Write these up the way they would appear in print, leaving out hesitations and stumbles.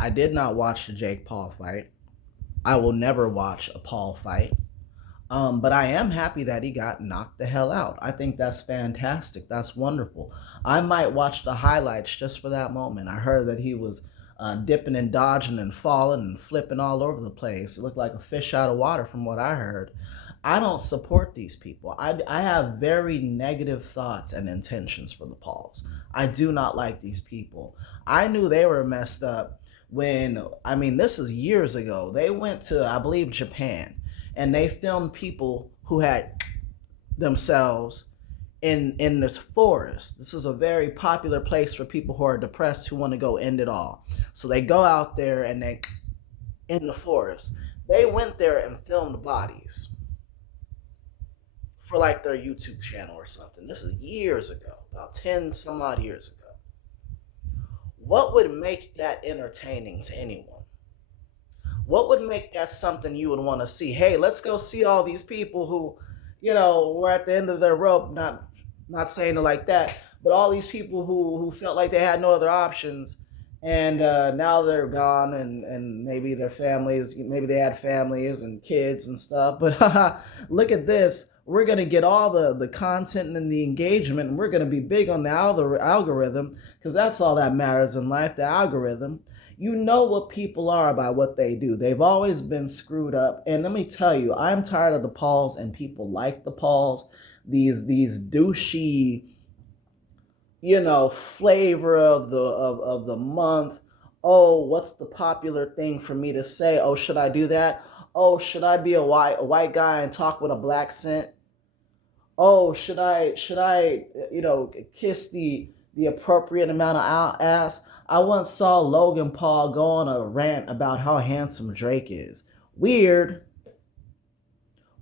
I did not watch the Jake Paul fight. I will never watch a Paul fight. But I am happy that he got knocked the hell out. I think that's fantastic. That's wonderful. I might watch the highlights just for that moment. I heard that he was dipping and dodging and falling and flipping all over the place. It looked like a fish out of water from what I heard. I don't support these people. I have very negative thoughts and intentions for the Pauls. I do not like these people. I knew they were messed up when, I mean, this is years ago. They went to, I believe, Japan, and they filmed people who had themselves in this forest. This is a very popular place for people who are depressed who want to go end it all. So they go out there and they in the forest. They went there and filmed bodies for like their YouTube channel or something. This is years ago, about 10 some odd years ago. What would make that entertaining to anyone? What would make that something you would want to see? Hey, let's go see all these people who, were at the end of their rope. Not saying it like that, but all these people who felt like they had no other options, and now they're gone, and maybe their families, maybe they had families and kids and stuff. But look at this. We're gonna get all the content and the engagement, and we're gonna be big on the algorithm because that's all that matters in life. The algorithm. You know what people are by what they do. They've always been screwed up. And let me tell you, I'm tired of the Pauls and people like the Pauls. These douchey, flavor of the month. Oh, what's the popular thing for me to say? Oh, should I do that? Oh, should I be a white guy and talk with a black accent? Oh, should I kiss the appropriate amount of ass? I once saw Logan Paul go on a rant about how handsome Drake is. Weird,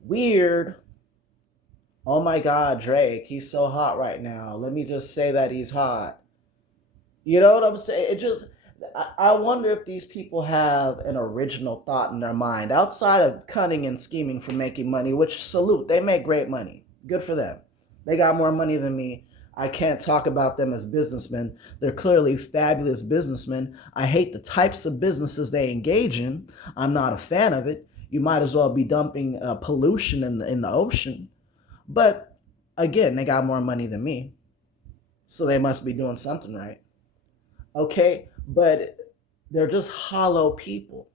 weird. Oh my God, Drake, he's so hot right now. Let me just say that he's hot. You know what I'm saying? It just, I wonder if these people have an original thought in their mind outside of cunning and scheming for making money, which salute, they make great money. Good for them. They got more money than me. I can't talk about them as businessmen. They're clearly fabulous businessmen. I hate the types of businesses they engage in. I'm not a fan of it. You might as well be dumping pollution in the ocean. But again, they got more money than me, so they must be doing something right. Okay, but they're just hollow people.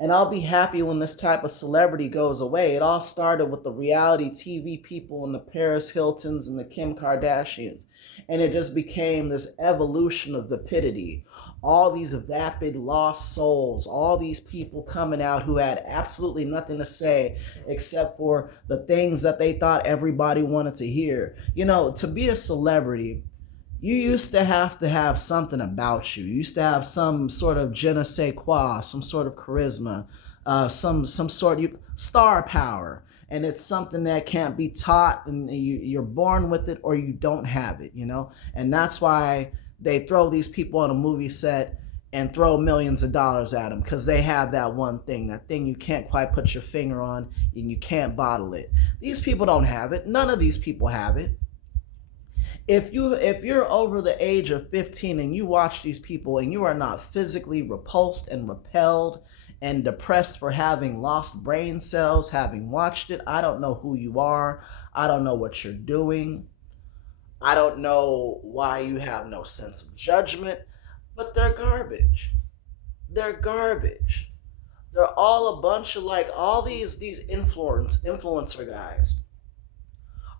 And I'll be happy when this type of celebrity goes away. It all started with the reality TV people and the Paris Hiltons and the Kim Kardashians. And it just became this evolution of vapidity. All these vapid lost souls, all these people coming out who had absolutely nothing to say except for the things that they thought everybody wanted to hear. To be a celebrity, you used to have something about you. You used to have some sort of je ne sais quoi, some sort of charisma, some sort of star power, and it's something that can't be taught, and you're born with it or you don't have it. And that's why they throw these people on a movie set and throw millions of dollars at them because they have that one thing, that thing you can't quite put your finger on and you can't bottle it. These people don't have it. None of these people have it. If you're over the age of 15 and you watch these people and you are not physically repulsed and repelled and depressed for having lost brain cells, having watched it, I don't know who you are. I don't know what you're doing. I don't know why you have no sense of judgment, but they're garbage. They're garbage. They're all a bunch of, like, all these influencer guys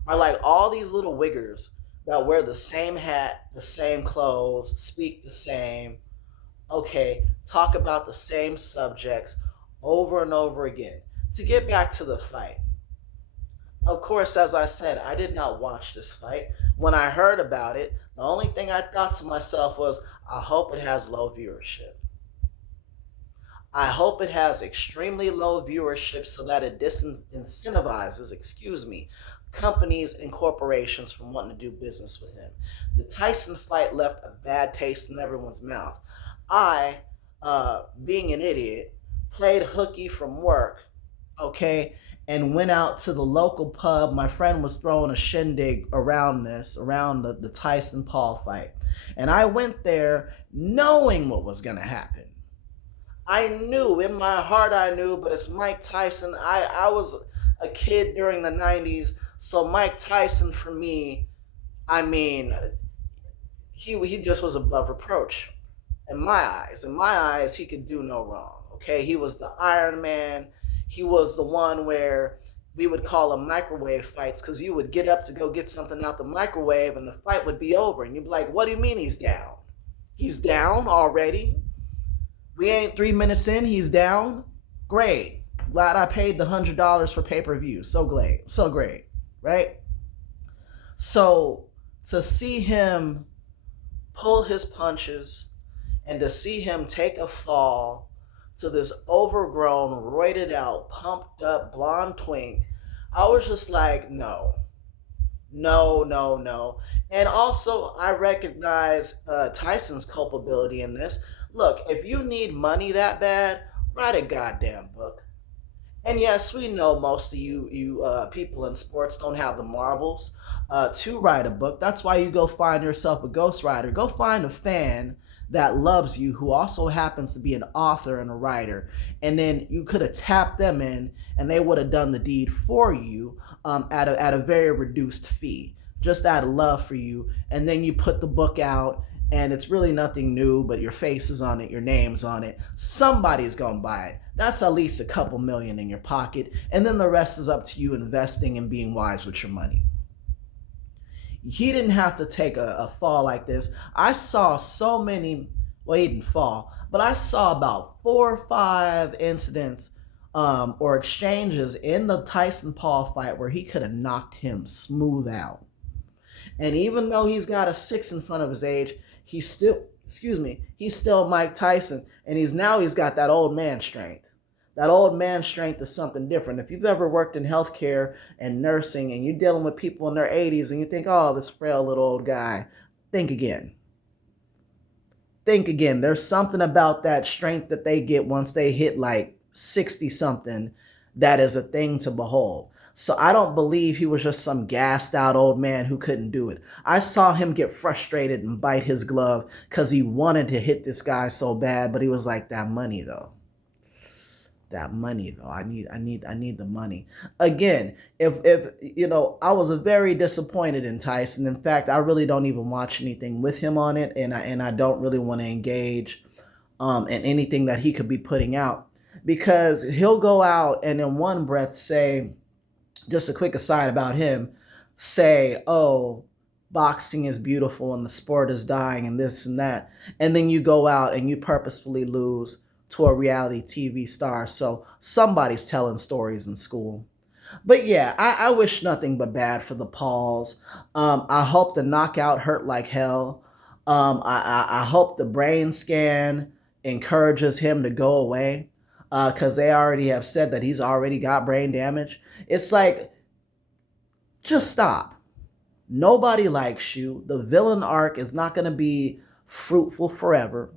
are like all these little wiggers that wear the same hat, the same clothes, speak the same, okay, talk about the same subjects over and over again. To get back to the fight, of course, as I said, I did not watch this fight. When I heard about it, the only thing I thought to myself was, I hope it has low viewership. I hope it has extremely low viewership so that it disincentivizes, companies and corporations from wanting to do business with him. The Tyson fight left a bad taste in everyone's mouth. I, being an idiot, played hooky from work, okay, and went out to the local pub. My friend was throwing a shindig around the Tyson Paul fight. And I went there knowing what was going to happen. I knew in my heart, I knew, but it's Mike Tyson. I was a kid during the 90s, so Mike Tyson for me, I mean, he just was above reproach in my eyes. In my eyes, he could do no wrong. Okay, he was the Iron Man. He was the one where we would call them microwave fights because you would get up to go get something out the microwave and the fight would be over, and you'd be like, "What do you mean he's down? He's down already? We ain't 3 minutes in. He's down. Great. Glad I paid the $100 for pay per view. So great, so great, right?" So to see him pull his punches and to see him take a fall to this overgrown, roided out, pumped up blonde twink, I was just like, no, no, no, no. And also, I recognize Tyson's culpability in this. Look, if you need money that bad, write a goddamn book. And yes, we know most of you people in sports don't have the marbles to write a book. That's why you go find yourself a ghostwriter. Go find a fan that loves you who also happens to be an author and a writer, and then you could have tapped them in, and they would have done the deed for you at a very reduced fee, just out of love for you. And then you put the book out, and it's really nothing new, but your face is on it, your name's on it. Somebody's gonna buy it. That's at least a couple million in your pocket, and then the rest is up to you investing and being wise with your money. He didn't have to take a fall like this. I saw so many, well, he didn't fall, but I saw about 4 or 5 incidents or exchanges in the Tyson Paul fight where he could have knocked him smooth out. And even though he's got a 6 in front of his age, he's still, excuse me, he's still Mike Tyson. And he's got that old man strength. That old man strength is something different. If you've ever worked in healthcare and nursing and you're dealing with people in their 80s and you think, oh, this frail little old guy, think again. Think again. There's something about that strength that they get once they hit like 60 something that is a thing to behold. So I don't believe he was just some gassed out old man who couldn't do it. I saw him get frustrated and bite his glove because he wanted to hit this guy so bad, but he was like, that money though. That money though. I need the money. Again, if you know, I was very disappointed in Tyson. In fact, I really don't even watch anything with him on it, and I don't really want to engage in anything that he could be putting out because he'll go out and in one breath say, just a quick aside about him, say, oh, boxing is beautiful and the sport is dying and this and that. And then you go out and you purposefully lose to a reality TV star. So somebody's telling stories in school. But yeah, I wish nothing but bad for the Pauls. I hope the knockout hurt like hell. I hope the brain scan encourages him to go away because they already have said that he's already got brain damage. It's like, just stop. Nobody likes you. The villain arc is not going to be fruitful forever.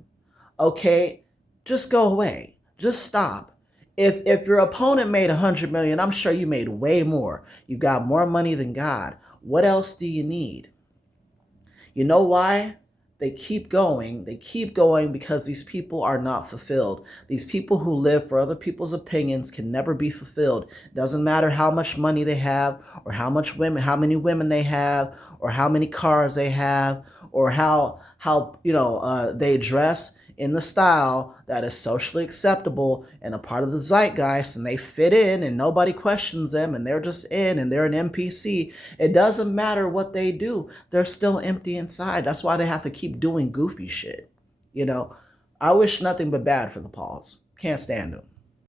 Okay, just go away. Just stop. If your opponent made 100 million, I'm sure you made way more. You got more money than God. What else do you need? You know why? They keep going. They keep going because these people are not fulfilled. These people who live for other people's opinions can never be fulfilled. Doesn't matter how much money they have, or how many women they have, or how many cars they have, or how they dress in the style that is socially acceptable and a part of the zeitgeist, and they fit in and nobody questions them and they're just in and they're an NPC. It doesn't matter what they do. They're still empty inside. That's why they have to keep doing goofy shit. I wish nothing but bad for the Pauls. Can't stand them.